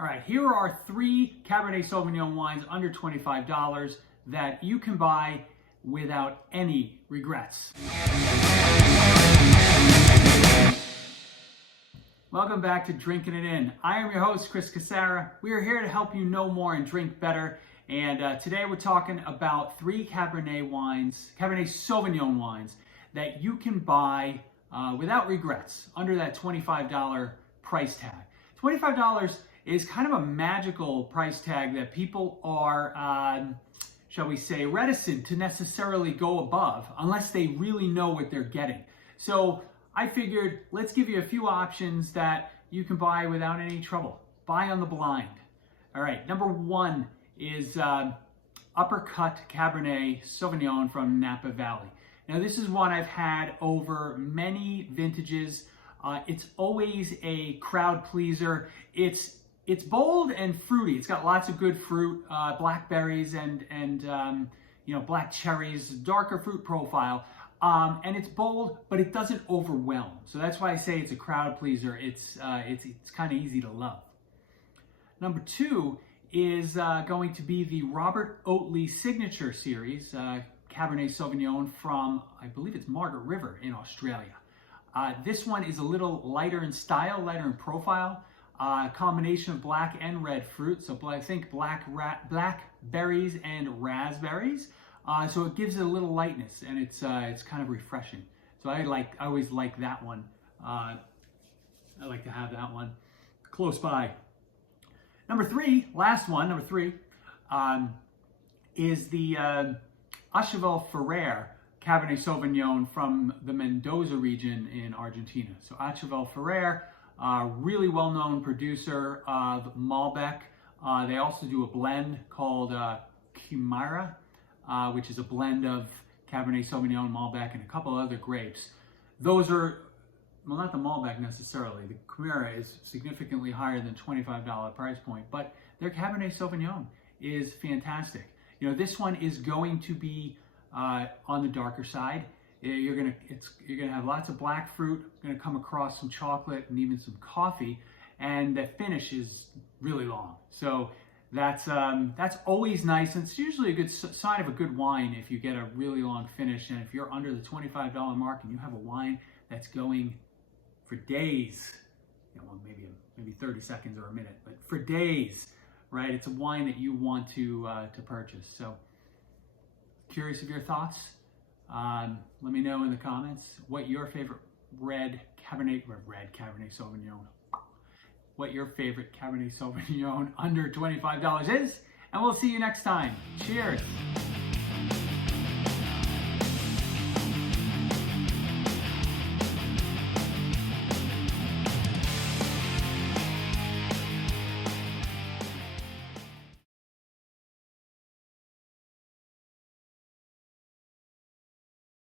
All right, here are 3 Cabernet Sauvignon wines under $25 that you can buy without any regrets. Welcome back to Drinking It In. I am your host, Chris Casara. We are here to help you know more and drink better. And today we're talking about 3 Cabernet Sauvignon wines that you can buy without regrets under that $25 price tag. $25 is kind of a magical price tag that people are, shall we say, reticent to necessarily go above unless they really know what they're getting. So I figured let's give you a few options that you can buy without any trouble. Buy on the blind. All right, number 1 is Uppercut Cabernet Sauvignon from Napa Valley. Now this is one I've had over many vintages. It's always a crowd pleaser. It's bold and fruity. It's got lots of good fruit, blackberries and black cherries, darker fruit profile. And it's bold, but it doesn't overwhelm. So that's why I say it's a crowd pleaser. It's kind of easy to love. Number 2 is going to be the Robert Oatley Signature Series, Cabernet Sauvignon from, I believe it's Margaret River in Australia. This one is a little lighter in style, lighter in profile. Combination of black and red fruit. So I think blackberries and raspberries. So it gives it a little lightness, and it's kind of refreshing. So I always like that one. I like to have that one close by. Number 3, last one, number 3, is the Acheval Ferrer Cabernet Sauvignon from the Mendoza region in Argentina. So Acheval Ferrer, really well-known producer of Malbec. They also do a blend called Chimera, which is a blend of Cabernet Sauvignon, Malbec, and a couple other grapes. Those are, well, not the Malbec necessarily. The Chimera is significantly higher than $25 price point, but their Cabernet Sauvignon is fantastic. You know, this one is going to be on the darker side. You're gonna have lots of black fruit. Gonna come across some chocolate and even some coffee, and the finish is really long. So that's always nice, and it's usually a good sign of a good wine if you get a really long finish. And if you're under the $25 mark and you have a wine that's going for days, maybe 30 seconds or a minute, but for days, right? It's a wine that you want to purchase. So curious of your thoughts. Let me know in the comments what your favorite Cabernet Sauvignon, what your favorite Cabernet Sauvignon under $25 is, and we'll see you next time. Cheers.